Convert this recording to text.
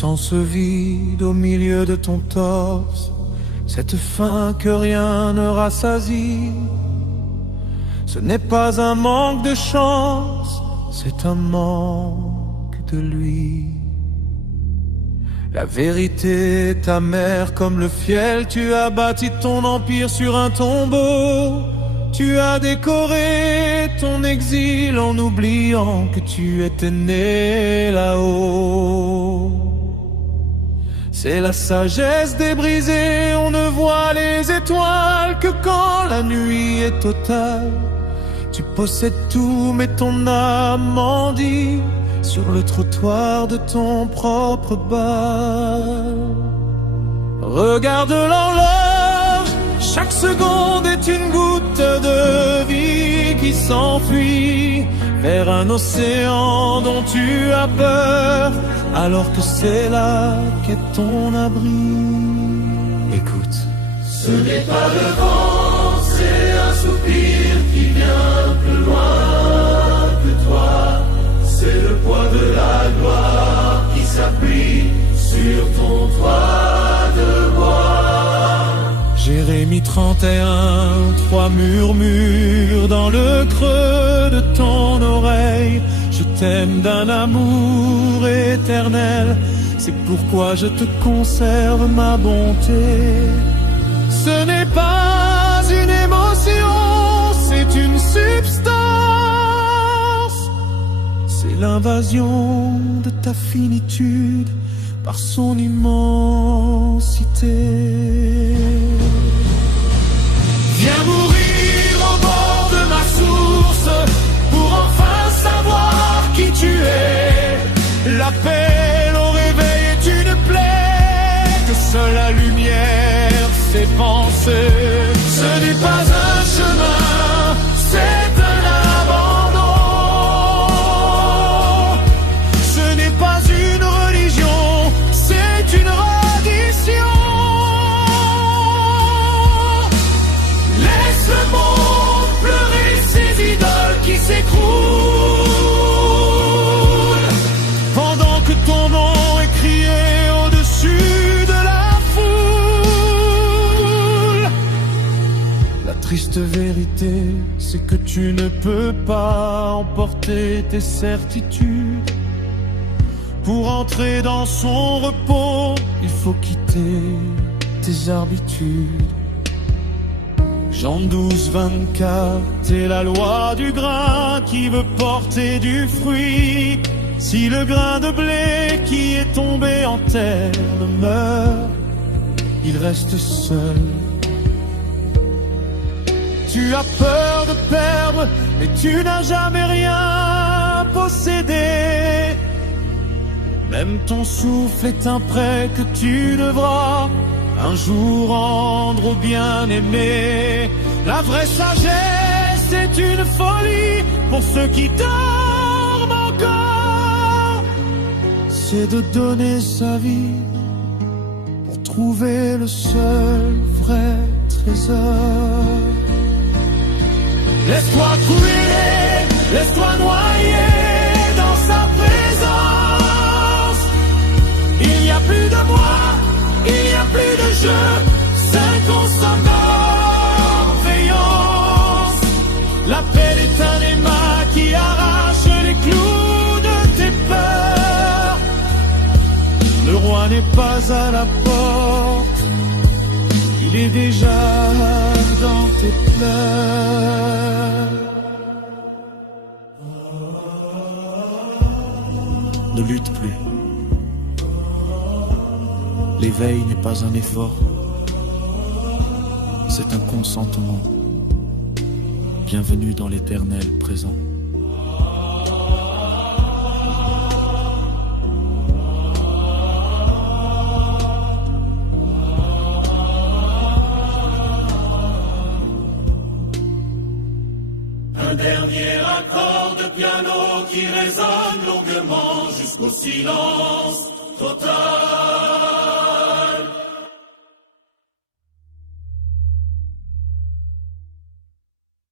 sens ce vide au milieu de ton torse, cette faim que rien ne rassasie. Ce n'est pas un manque de chance, c'est un manque de lui. La vérité est amère comme le fiel. Tu as bâti ton empire sur un tombeau. Tu as décoré ton exil en oubliant que tu étais né là-haut. C'est la sagesse des brisés. On ne voit les étoiles que quand la nuit est totale. Tu possèdes tout mais ton âme mendie sur le trottoir de ton propre bal. Regarde l'horloge, chaque seconde est une goutte de vie qui s'enfuit vers un océan dont tu as peur, alors que c'est là qu'est ton abri. Écoute. Ce n'est pas le vent, c'est un soupir qui vient plus loin que toi. C'est le poids de la gloire qui s'appuie sur ton toit de bois. Jérémie 31:3 murmure dans le creux de ton oreille. Je t'aime d'un amour éternel, c'est pourquoi je te conserve ma bonté. Ce n'est pas une émotion, c'est une substance. C'est l'invasion de ta finitude par son immensité. Viens mourir au bord de ma source pour enfin savoir qui tu es. L'appel au réveil est une plaie que seule la lumière sait penser. Ce n'est pas un chemin, c'est un abandon. Ce n'est pas une religion, c'est une reddition. Laisse le monde pleurer ses idoles qui s'écroulent, Pendant que ton nom est crié au-dessus de la foule. La triste vérité, c'est que tu ne peux pas emporter tes certitudes. Pour entrer dans son repos, il faut quitter tes habitudes. Jean 12:24 est la loi du grain qui veut porter du fruit. Si le grain de blé qui est tombé en terre ne meurt, il reste seul. Tu as peur de perdre, mais tu n'as jamais rien possédé. Même ton souffle est un prêt que tu devras un jour rendre au bien-aimé. La vraie sagesse est une folie pour ceux qui dorment encore. C'est de donner sa vie pour trouver le seul vrai trésor. laisse-toi couler, laisse-toi noyer dans sa présence. Il n'y a plus de moi, il n'y a plus de jeu, c'est consomme veillance. L'appel est un émai qui arrache les clous de tes peurs. Le roi n'est pas à la porte, il est déjà dans tes pleurs. Ne lutte plus. L'éveil n'est pas un effort, c'est un consentement. Bienvenue dans l'éternel présent. Un dernier accord de piano qui résonne longuement jusqu'au silence total.